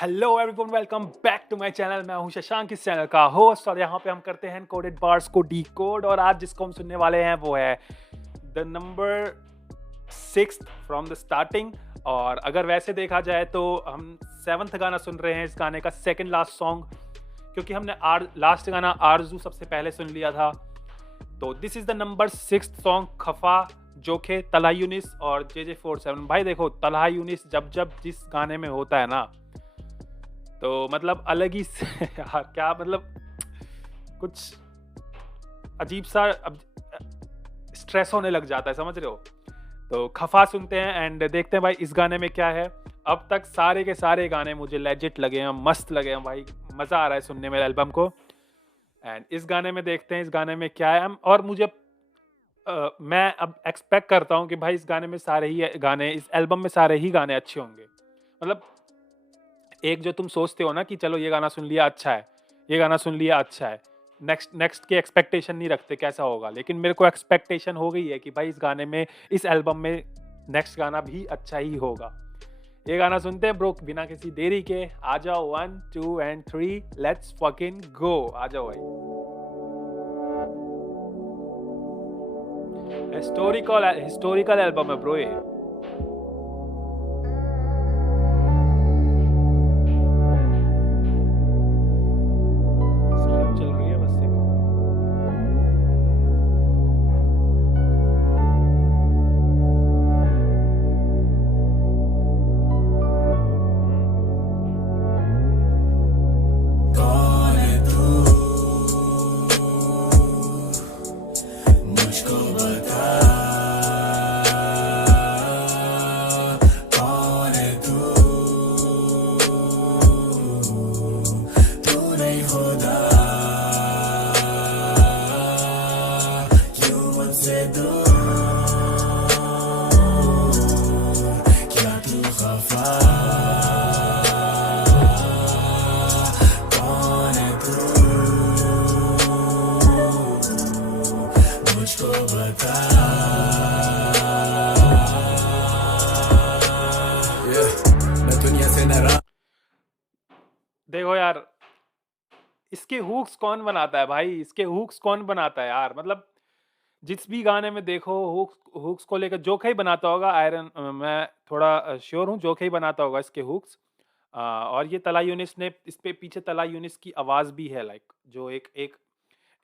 Hello everyone, welcome back to my channel. मैं हूं शशांक, इस चैनल का होस्ट, और यहाँ पे हम करते हैं कोडेड बार्स को डीकोड। और आज जिसको हम सुनने वाले हैं वो है the number 6 from the starting. और अगर वैसे देखा जाए तो हम 7th गाना सुन रहे हैं, इस गाने का सेकंड लास्ट सॉन्ग, क्योंकि हमने लास्ट गाना आरजू सबसे पहले सुन लिया था। तो this is the number 6 song, खफा, जोखे, तलहा यूनिस और JJ47। भाई देखो, तलहा यूनिस जब जब जिस गाने में होता है ना, तो मतलब अलग ही यार क्या मतलब, कुछ अजीब सा अब स्ट्रेस होने लग जाता है, समझ रहे हो। तो खफा सुनते हैं एंड देखते हैं भाई इस गाने में क्या है। अब तक सारे के सारे गाने मुझे लेजिट लगे हैं, मस्त लगे हैं भाई, मज़ा आ रहा है सुनने में एल्बम को। एंड इस गाने में देखते हैं इस गाने में क्या है। और मुझे मैं अब एक्सपेक्ट करता हूँ कि भाई इस गाने में सारे ही गाने, इस एल्बम में सारे ही गाने अच्छे होंगे। मतलब एक जो तुम सोचते हो ना कि चलो ये गाना सुन लिया अच्छा है, ये गाना सुन लिया अच्छा है, नेक्स्ट नेक्स्ट की एक्सपेक्टेशन नहीं रखते कैसा होगा, लेकिन मेरे को एक्सपेक्टेशन हो गई है कि भाई इस गाने में, इस एल्बम में नेक्स्ट गाना भी अच्छा ही होगा। ये गाना सुनते हैं ब्रो, बिना किसी देरी के। आ जाओ 1 2 एंड 3, लेट्स फकिंग गो। आ जाओ भाई। हिस्टोरिकल एल्बम है ब्रो ये। स्ट्रीम चल रही है बस एक। कौन है तू मुझको बता, कौन है तू नहीं खुदा, क्यों मुझसे दूर, क्या तू खफा, कौन है तू मुझको बता। मैं दुनिया से नाराज। देखो यार, इसके हुक्स कौन बनाता है भाई, इसके हुक्स कौन बनाता है यार। मतलब जिस भी गाने में देखो, हुक्स हुक्स को लेकर जोखा ही बनाता होगा। मैं थोड़ा श्योर हूँ, जोखा ही बनाता होगा इसके हुक्स। और ये तला यूनिस ने इस पे, पीछे तला यूनिस की आवाज़ भी है, लाइक जो एक एक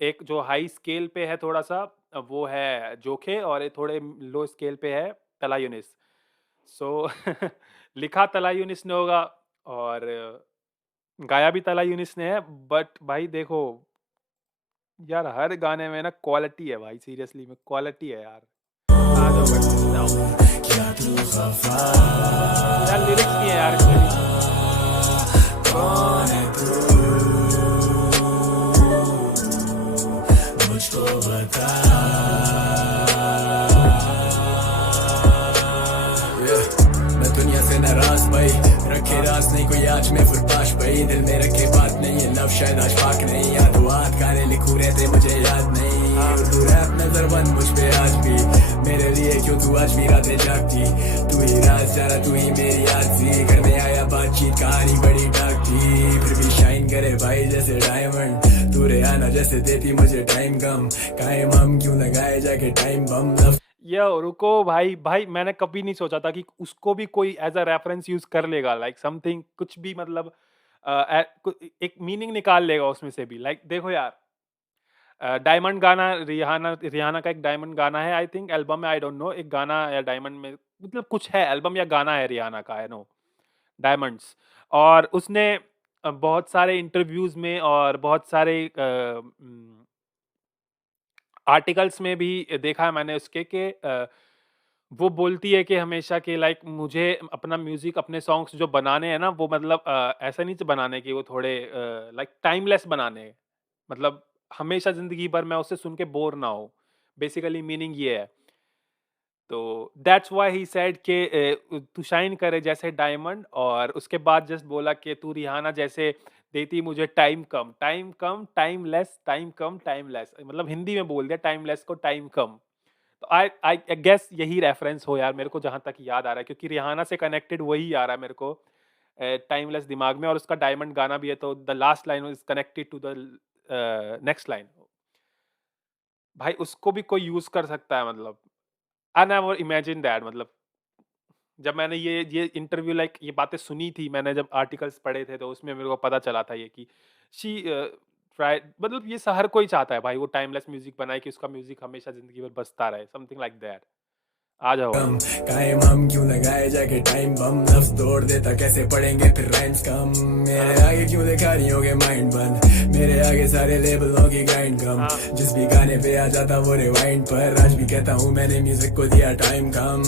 एक जो हाई स्केल पे है थोड़ा सा, वो है जोखे, और ये थोड़े लो स्केल पे है तला यूनिस। सो लिखा तला यूनिस ने होगा, और गाया भी तला यूनिस ने है। बट भाई देखो यार, हर गाने में ना क्वालिटी है भाई, सीरियसली में क्वालिटी है यार। आ जाओ भाई, जाओ। क्या तू खफा, यार लिरिक्स भी है यार इसमें भी। कौन है तू मुझको बता। मैं दुनिया से नाराज भाई, रखे राज नहीं कोई आज में फुरपाश भाई, दिल में रखे बात नहीं है, लव शायद आज पाक नहीं, याद वाद गाने लिखू रहते मुझे याद नहीं, उर्दू रैप नजर बंद मुझ पे आज भी, मेरे लिए क्यों तू आज भी रातें जागती, तू ही राज जरा तू ही मेरी याद थी, घर में आया बातचीत कहानी बड़ी डार्क थी, फिर भी शाइन करे भाई जैसे डायमंड, तू रे आना जैसे देती मुझे टाइम कम, कायम हम क्यों लगाए जाके टाइम बम। यो रुको भाई, भाई मैंने कभी नहीं सोचा था कि उसको भी कोई एज अ रेफरेंस यूज कर लेगा, लाइक समथिंग कुछ भी, मतलब एक मीनिंग निकाल लेगा उसमें से भी। लाइक देखो यार, डायमंड गाना, रिहाना रिहाना का एक डायमंड गाना है, आई थिंक एल्बम में, आई डोंट नो, एक गाना या डायमंड में, मतलब कुछ है, एल्बम या गाना है रिहाना का, आई नो, डायमंड्स। और उसने बहुत सारे इंटरव्यूज में और बहुत सारे आर्टिकल्स में भी देखा है मैंने उसके कि वो बोलती है कि हमेशा कि लाइक मुझे अपना म्यूजिक, अपने सॉन्ग्स जो बनाने हैं ना, वो मतलब ऐसा नहीं बनाने कि वो थोड़े लाइक टाइमलेस बनाने हैं। मतलब हमेशा ज़िंदगी भर मैं उसे सुन के बोर ना हो, बेसिकली मीनिंग ये है। तो दैट्स व्हाई ही सेड कि तू शाइन करे जैसे डायमंड, और उसके बाद जस्ट बोला कि तू रिहाना जैसे देती मुझे टाइम कम, टाइम कम, टाइमलेस, टाइम कम, टाइमलेस, मतलब हिंदी में बोल दिया टाइमलेस को टाइम कम। तो आई आई गेस यही रेफरेंस हो यार, मेरे को जहाँ तक याद आ रहा है, क्योंकि रिहाना से कनेक्टेड वही आ रहा है मेरे को। टाइमलेस दिमाग में, और उसका डायमंड गाना भी है, तो the last line is connected to the next line. भाई उसको भी कोई यूज कर सकता है, मतलब आई नेवर इमेजिन दैट। मतलब जब मैंने ये इंटरव्यू लाइक ये बातें सुनी थी, मैंने जब आर्टिकल्स पढ़े थे, तो उसमें मेरे को पता चला था ये कि शी ट्राई, मतलब ये हर कोई चाहता है भाई वो टाइमलेस म्यूजिक बनाए, कि उसका म्यूजिक हमेशा जिंदगी भर बजता रहे, समथिंग लाइक दैट। आ जाओ भाई। कायम हम क्यों लगाए जाके टाइम बम, लफ्ज तोड़ देता कैसे पढ़ेंगे फिर राइम्स कम। मेरे आगे क्यों दिखा रही होगे माइंड बंद, मेरे आगे सारे लेबलों की ग्राइंड कम। जिस भी गाने पे आ जाता वो रिवाइंड पर, आज भी कहता हूँ मैंने म्यूजिक को दिया टाइम कम।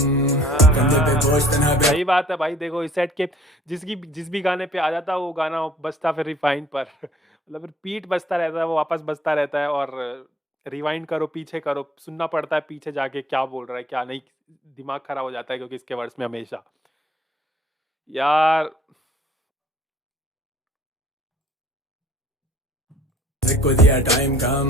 कंधे पे बोझ तन्हा पे, सही बात है भाई। देखो इस सेट के जिस भी गाने पे आ जाता वो गाना बजता फिर रिफाइंड पर मतलब रिपीट बजता रहता है, वो वापस बजता रहता है, और रिवाइंड करो, पीछे करो, सुनना पड़ता है पीछे जाके क्या बोल रहा है क्या नहीं, दिमाग खराब हो जाता है क्योंकि इसके वर्ड्स में हमेशा यार। म्यूजिक को दिया टाइम कम।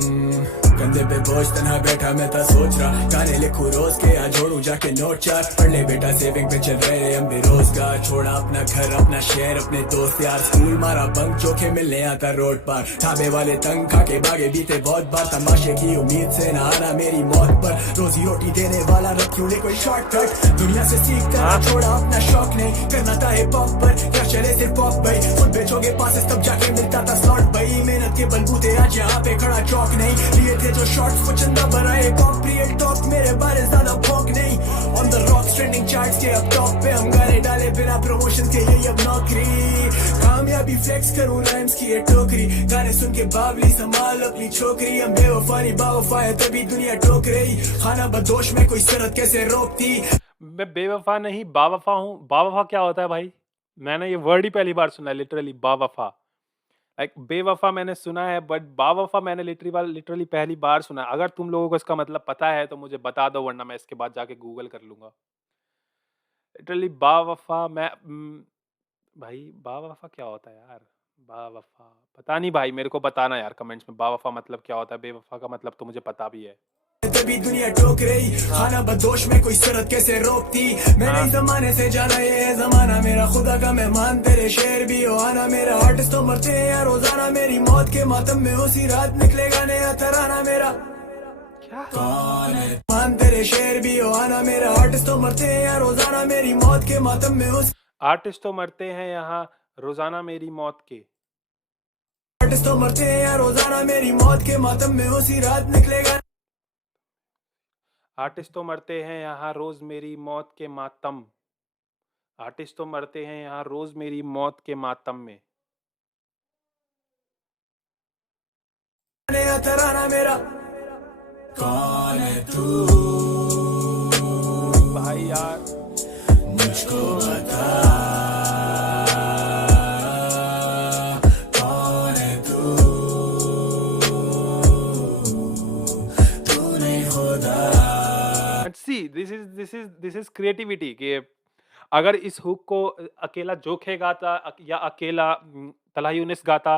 कंधे पे बोझ तन्हा बैठा मैं था सोच रहा, गाने लिखूं रोज के या जोड़ू जाके नोट चार। पढ़ ले बेटा सेविंग पे चल रहे हम बेरोजगार, छोड़ा अपना घर अपना शहर अपने दोस्त यार। स्कूल मारा बंक चोखे मिलने आता रोड पार, ढाबे वाले तंग खा के भागे बीते बहुत बार। तमाशे की उम्मीद से ना आना मेरी मौत पर, रोजी रोटी देने वाला रख क्यों ले कोई शॉर्टकट। दुनिया से सीख कर छोड़ा अपना शौक नहीं, करना था हिप हॉप पर क्या चले सिर्फ पॉप भाई। खुद बेचोगे पास तब जाके मिलता था स्लॉट भाई, मेहनत के बलबूते आज यहाँ पे खड़ा चौक नहीं। लिए थे जो शॉर्ट्स वो चंदा बनाए पॉप, रियल टॉक मेरे बारे ज्यादा भौंक नहीं। On the rocks trending charts के अब टॉप पे, हम गाने डाले बिना प्रमोशन के यही अब नौकरी। कामयाबी फ्लेक्स करूँ राइम्स की ये टोकरी, गाने सुन के बावली संभाल अपनी छोकरी। हम बेवफा नहीं बावफा है तभी दुनिया टोक रही, खाना बदोश में कोई शरत कैसे रोकती। मैं बेवफा नहीं बावफा हूँ। बावफा क्या होता है भाई? मैंने ये वर्ड ही पहली बार सुना है, लिटरली बावफा। लाइक बेवफा मैंने सुना है, बट बावफा मैंने लिटरली पहली बार सुना है। अगर तुम लोगों को इसका मतलब पता है तो मुझे बता दो, वरना मैं इसके बाद जाके गूगल कर लूंगा। लिटरली बावफा भाई बावफा क्या होता है यार? बावफा पता नहीं भाई, मेरे को बताना यार कमेंट्स में बावफा मतलब क्या होता है। बेवफा का मतलब तो मुझे पता भी है। तभी दुनिया टोक रही, खाना बदोश में कोई शरत कैसे रोकती। मैंने इस जमाने से जाना ये है जमाना मेरा, खुदा का मेहमान तेरे शेर भी हो आना मेरा। आर्टिस्ट तो मरते हैं यार रोजाना, मेरी मौत के मातम में उसी रात निकलेगा नया तराना मेरा। कौन है मान तेरे शेर भी हो आना मेरा, आर्टिस्ट तो मरते हैं यार रोजाना, मेरी मौत के मातम में उसी। आर्टिस्ट तो मरते हैं यहाँ रोजाना मेरी मौत के, आर्टिस्ट तो मरते हैं यार रोजाना, मेरी मौत के मातम में उसी रात निकलेगा। आर्टिस्ट तो मरते हैं यहाँ रोज मेरी मौत के मातम। आर्टिस्ट तो मरते हैं यहाँ रोज मेरी मौत के मातम में। नया तराना मेरा। कौन है तू भाई यार मुझको बता, कौन है तू, तू नहीं खुदा। सी दिस इज क्रिएटिविटी कि अगर इस हुक को अकेला जोखे गाता या अकेला तलहा यूनिस गाता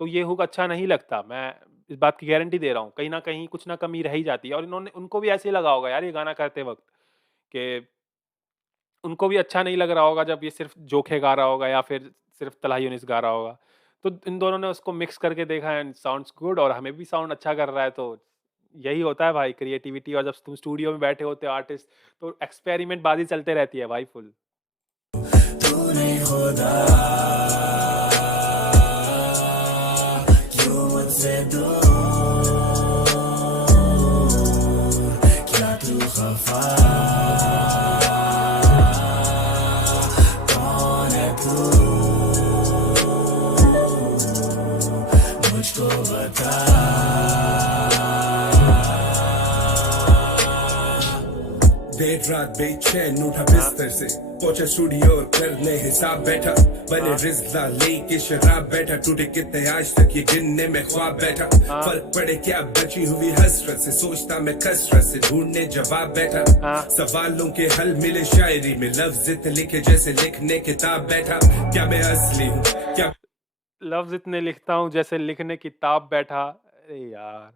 तो ये हुक अच्छा नहीं लगता। मैं इस बात की गारंटी दे रहा हूँ, कहीं ना कहीं कुछ ना कमी रह ही जाती है। और उनको भी ऐसे ही लगा होगा यार ये गाना करते वक्त, कि उनको भी अच्छा नहीं लग रहा होगा जब ये सिर्फ जोखे गा रहा होगा या फिर सिर्फ तलहा यूनिस गा रहा होगा। तो इन दोनों ने उसको मिक्स करके देखा एंड साउंड्स गुड, और हमें भी साउंड अच्छा कर रहा है। तो यही होता है भाई क्रिएटिविटी। और जब तुम स्टूडियो में बैठे होते हो आर्टिस्ट, तो एक्सपेरिमेंट बाजी चलते रहती है भाई फुल। तू नहीं खुदा क्यों मुझसे दूर, क्या तू खफा, कौन है तू मुझको बता। देर रात बेचैन उठा बिस्तर से, पहुंचा स्टूडियो और करने हिसाब बैठा। बने रिजला लेके शराब बैठा, टूटे कितने आज तक ये गिनने में ख्वाब बैठा। फर्क पड़े क्या बची हुई हसरत से, सोचता मैं कसरत से ढूंढने जवाब बैठा। सवालों के हल मिले शायरी में, लफ्ज इतने लिखे जैसे लिखने किताब बैठा। क्या मैं असली हूँ क्या लफ्ज इतने लिखता हूँ जैसे लिखने किताब बैठा। अरे यार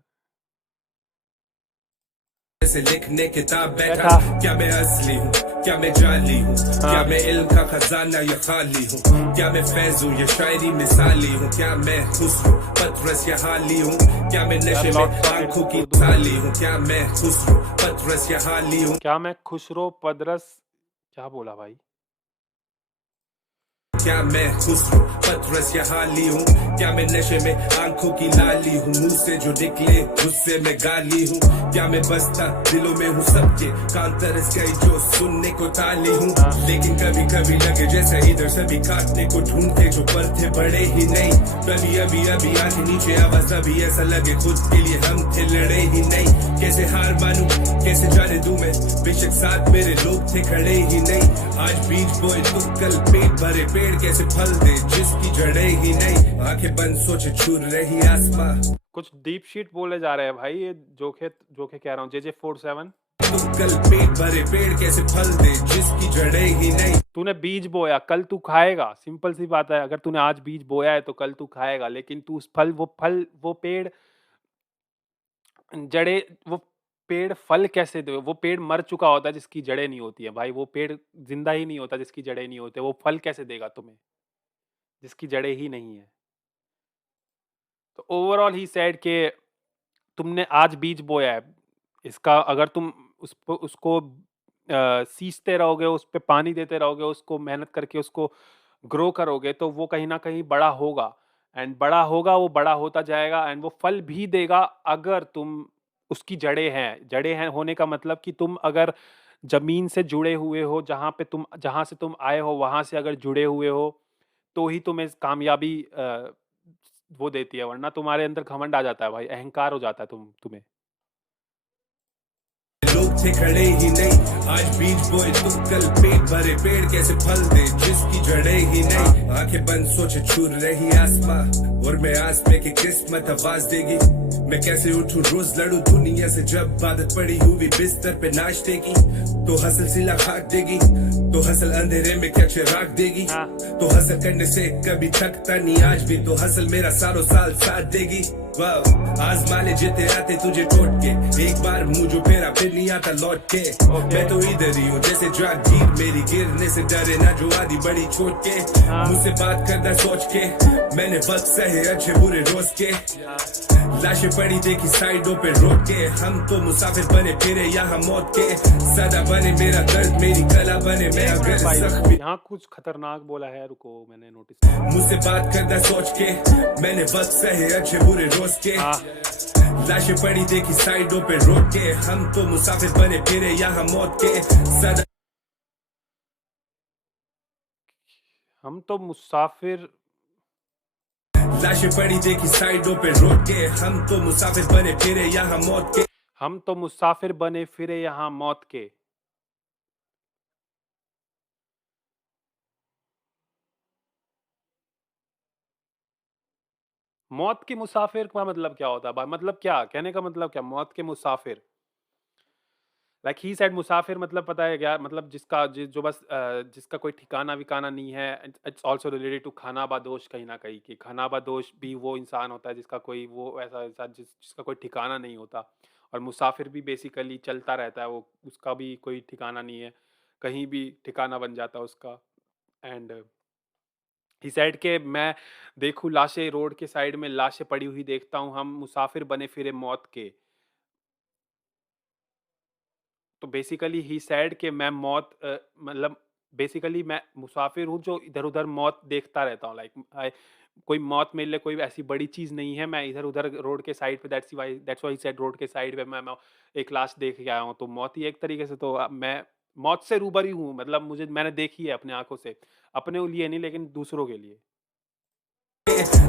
से लिखने किताब बैठा। क्या मैं असली हूँ, क्या मैं जाली हूँ, क्या मैं इल्म का खजाना या खाली हूँ, क्या मैं फैज हूँ या शायरी मिसाली हूँ, क्या मैं खुसरो पतरस या हाली हूँ, क्या मैं नशे में आंखों की थाली हूँ, क्या मैं खुसरो पतरस या हाली हूँ, क्या मैं खुसरो पदरस, क्या बोला भाई? क्या मैं खुसरो पतरस या हाली हूँ, क्या मैं नशे में आंखों की लाली हूँ, मुंह से जो निकले गुस्से में गाली हूँ, क्या मैं बसता दिलों में हूँ सबके, कान तरस गई जो सुनने को ताली हूँ, लेकिन कभी कभी लगे जैसे इधर सभी काटने को ढूंढते जो पर थे बड़े ही नहीं, कभी अभी अभी आंखें नीचे आवाज अभी ऐसा लगे खुद के लिए हम थे लड़े ही नहीं, कैसे हार मानूं कैसे जाने दूं मैं, बेशक साथ मेरे लोग थे खड़े ही नहीं, आज बीज बोए तो कल पेट भरे, पेड़ कैसे फल दे जिसकी जड़ें ही नहीं, आंखें बंद सोचे छूर रही आसमां, कुछ डीप शीट बोले जा रहे हैं भाई, ये जोखे जोखे कह रहा हूँ। JJ47 तो कल पेट भरे, पेड़ कैसे फल दे जिसकी जड़ें ही नहीं, तूने बीज बोया, कल तू खाएगा। सिंपल सी बात है, अगर तूने आज बीज बोया है तो कल तू खाएगा, लेकिन तू उस फल वो पेड़ जड़े वो पेड़ फल कैसे दे? वो पेड़ मर चुका होता है जिसकी जड़ें नहीं होती है भाई, वो पेड़ जिंदा ही नहीं होता जिसकी जड़ें नहीं होते, वो फल कैसे देगा तुम्हें जिसकी जड़ें ही नहीं है? तो ओवरऑल ही सेड के तुमने आज बीज बोया है, इसका अगर तुम उसको सींचते रहोगे, उस पे पानी देते रहोगे, उसको मेहनत करके उसको ग्रो करोगे, तो वो कहीं ना कहीं बड़ा होगा, एंड बड़ा होगा, वो बड़ा होता जाएगा, एंड वो फल भी देगा अगर तुम उसकी जड़ें हैं होने का मतलब कि तुम अगर जमीन से जुड़े हुए हो, जहाँ से तुम आए हो वहां से अगर जुड़े हुए हो, तो ही तुम्हें कामयाबी वो देती है, वरना तुम्हारे अंदर घमंड आ जाता है भाई, अहंकार हो जाता है तुम्हें। लोग थे खड़े ही नहीं, आज बीज बोए तो कल पेट भरे, पेड़ कैसे फल दे जिसकी जड़ें ही नहीं, आंखें बंद सोचे छूर रही आसमां, और मैं आस में कि किस्मत आवाज देगी, मैं कैसे उठूं रोज लड़ूं दुनिया से, जब आदत पड़ी हुई बिस्तर पे नाश्ते की, तो हसल सिला खाक देगी, तो हसल अंधेरे में क्या चिराग देगी, तो हसल करने से कभी थकता नहीं आज भी, तो हसल मेरा सालों साल साथ देगी, आजमा ले जिते आते तुझे टोट के, एक बार मुंह जो फेरा फिर नहीं आता लौट के, मैं तो इधर ही हूँ जैसे जागीर, मेरी गिरने से डरे ना जो आदि बड़ी छोट के, मुझसे बात करना सोच के, मैंने वक्त सहे अच्छे बुरे रोज के, लाशें पड़ी देखी साइडों पे रोक के, हम तो मुसाफिर बने फिरे यहाँ मौत के, सदा बने मेरा दर्द मेरी कला बने, मैं अगर जख्मी, यहाँ कुछ खतरनाक बोला है, रुको मैंने नोटिस, मुझसे बात करना सोच के, मैंने वक्त सहे अच्छे बुरे रोज के, लाशें पड़ी देखी साइडों पे रोक के, हम तो मुसाफिर बने फिरे यहाँ मौत के, सदा हम तो मुसाफिर, लाशें पड़ी देखी साइडों पे रोक के, हम तो मुसाफिर बने फिरे यहाँ मौत के, हम तो मुसाफिर बने फिरे यहाँ मौत के। मौत के मुसाफिर का मतलब क्या होता है भाई? मतलब क्या कहने का मतलब क्या, मौत के मुसाफिर? लाइक ही सेड मुसाफिर मतलब पता है क्या मतलब, जो बस जिसका कोई ठिकाना विकाना नहीं है। इट्स आल्सो रिलेटेड टू खानाबदोश कहीं ना कहीं, कि खानाबदोश भी वो इंसान होता है जिसका कोई वो ऐसा इंसान जिसका कोई ठिकाना नहीं होता, और मुसाफिर भी बेसिकली चलता रहता है, वो उसका भी कोई ठिकाना नहीं है, कहीं भी ठिकाना बन जाता है उसका। एंड ही सेड के मैं देखूं लाशें, रोड के साइड में लाशें पड़ी हुई देखता हूँ, हम मुसाफिर बने फिरे मौत के। तो बेसिकली ही सेड कि मैं मौत मतलब बेसिकली मैं मुसाफिर हूँ जो इधर उधर मौत देखता रहता हूँ। लाइक कोई मौत मेरे लिए कोई ऐसी बड़ी चीज़ नहीं है, मैं इधर उधर रोड के साइड पे, that's why he said road के साइड पे मैं एक लाश देख के आया हूँ, तो मौत ही एक तरीके से, तो मैं मौत से रूबरू हूँ, मतलब मैंने देखी है अपने आंखों से, अपने लिए नहीं लेकिन दूसरों के लिए।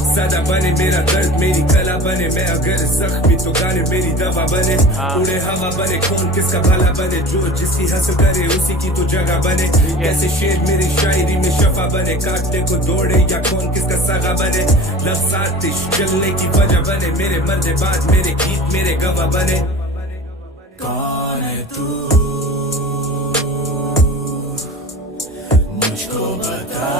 सदा बने मेरा दर्द मेरी कला बने, मैं अगर जख्मी तो गाने मेरी दवा बने, उड़े हवा बने कौन किसका भला बने, जो जिसकी हंस करे उसी की तो जगह बने, कैसे शेर मेरी शायरी में शफा बने, काटने को दौड़े या कौन किसका सगा बने, लफ्ज़ आतिश जलने की वजह बने, मेरे मरने बाद मेरे गीत मेरे गवाह बने। कौन है तू मुझको बता,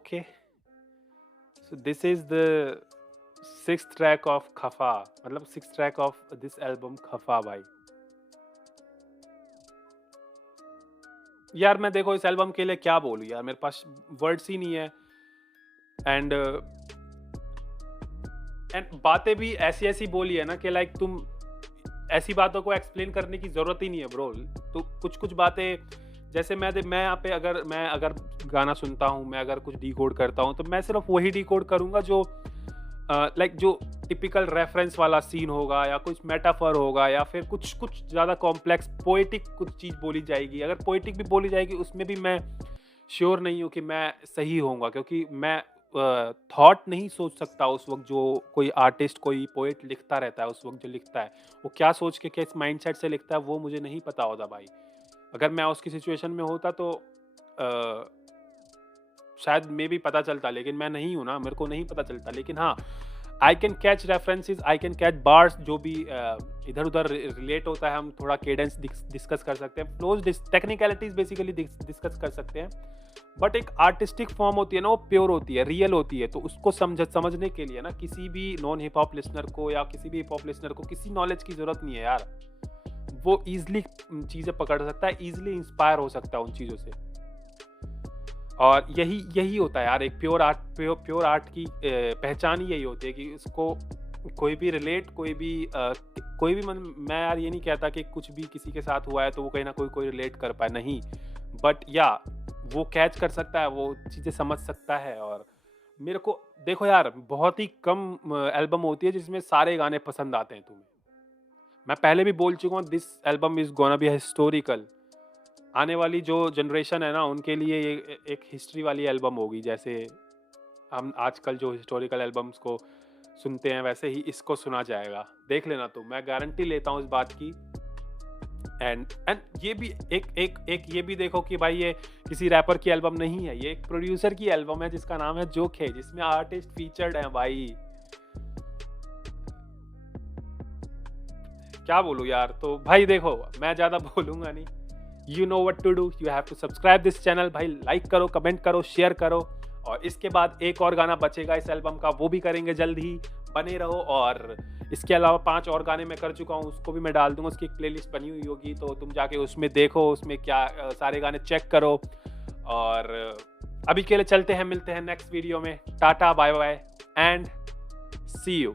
Okay. So this is the sixth track of खफा, मतलब sixth track of this album खफा भाई। यार मैं देखो इस एल्बम के लिए क्या बोलूँ यार, मेरे पास वर्ड्स ही नहीं है। एंड बातें भी ऐसी ऐसी बोली है ना कि लाइक तुम ऐसी बातों को एक्सप्लेन करने की जरूरत ही नहीं है ब्रो। तो कुछ कुछ बातें जैसे मैं यहाँ पे अगर गाना सुनता हूँ, मैं अगर कुछ डिकोड करता हूँ तो मैं सिर्फ वही डिकोड करूँगा जो लाइक जो टिपिकल रेफरेंस वाला सीन होगा या कुछ मेटाफर होगा या फिर कुछ कुछ ज़्यादा कॉम्प्लेक्स पोएटिक कुछ चीज़ बोली जाएगी। अगर पोएटिक भी बोली जाएगी उसमें भी मैं श्योर नहीं हूँ कि मैं सही होऊंगा, क्योंकि मैं थॉट नहीं सोच सकता उस वक्त जो कोई आर्टिस्ट कोई पोएट लिखता रहता है। उस वक्त जो लिखता है वो क्या सोच के किस माइंडसेट से लिखता है वो मुझे नहीं पता होता भाई। अगर मैं उसकी सिचुएशन में होता तो शायद मे भी पता चलता, लेकिन मैं नहीं हूँ ना, मेरे को नहीं पता चलता। लेकिन हाँ, I can catch references, I can catch bars जो भी इधर उधर रिलेट होता है। हम थोड़ा केडेंस डिस्कस कर सकते हैं, फ्लोज टेक्निकलिटीज बेसिकली डिस्कस कर सकते हैं। बट एक आर्टिस्टिक फॉर्म होती है ना, वो प्योर होती है, रियल होती है। तो उसको समझने के लिए ना किसी भी नॉन हिप हॉप लिसनर को या किसी भी हिप हॉप लिसनर को किसी नॉलेज की जरूरत नहीं है यार। वो ईजिली चीज़ें पकड़ सकता है, ईजिली इंस्पायर हो सकता है उन चीज़ों से। और यही होता है यार, एक प्योर आर्ट की पहचान ही यही होती है कि उसको कोई भी रिलेट कोई भी मैं यार ये नहीं कहता कि कुछ भी किसी के साथ हुआ है तो वो कहीं ना कोई रिलेट कर पाए, नहीं। बट या वो कैच कर सकता है, वो चीज़ें समझ सकता है। और मेरे को देखो यार, बहुत ही कम एल्बम होती है जिसमें सारे गाने पसंद आते हैं तुम्हें। मैं पहले भी बोल चुका हूँ, this album is gonna be historical. आने वाली जो जनरेशन है ना उनके लिए ये एक हिस्ट्री वाली एल्बम होगी। जैसे हम आजकल जो हिस्टोरिकल एल्बम्स को सुनते हैं वैसे ही इसको सुना जाएगा, देख लेना तुम, मैं गारंटी लेता हूँ इस बात की। एंड ये भी एक ये भी देखो कि भाई ये किसी रैपर की एल्बम नहीं है, ये एक प्रोड्यूसर की एल्बम है जिसका नाम है जोक है, जिसमें आर्टिस्ट फीचर्ड हैं भाई। क्या बोलूँ यार। तो भाई देखो, मैं ज़्यादा बोलूँगा नहीं, you know what to do, you have to subscribe this channel भाई। लाइक करो, कमेंट करो, शेयर करो। और इसके बाद एक और गाना बचेगा इस एल्बम का, वो भी करेंगे जल्द ही, बने रहो। और इसके अलावा 5 और गाने मैं कर चुका हूँ, उसको भी मैं डाल दूंगा, उसकी एक प्लेलिस्ट बनी हुई होगी, तो तुम जाके उसमें देखो, उसमें क्या सारे गाने चेक करो। और अभी के लिए चलते हैं, मिलते हैं नेक्स्ट वीडियो में। Tata bye bye and see you.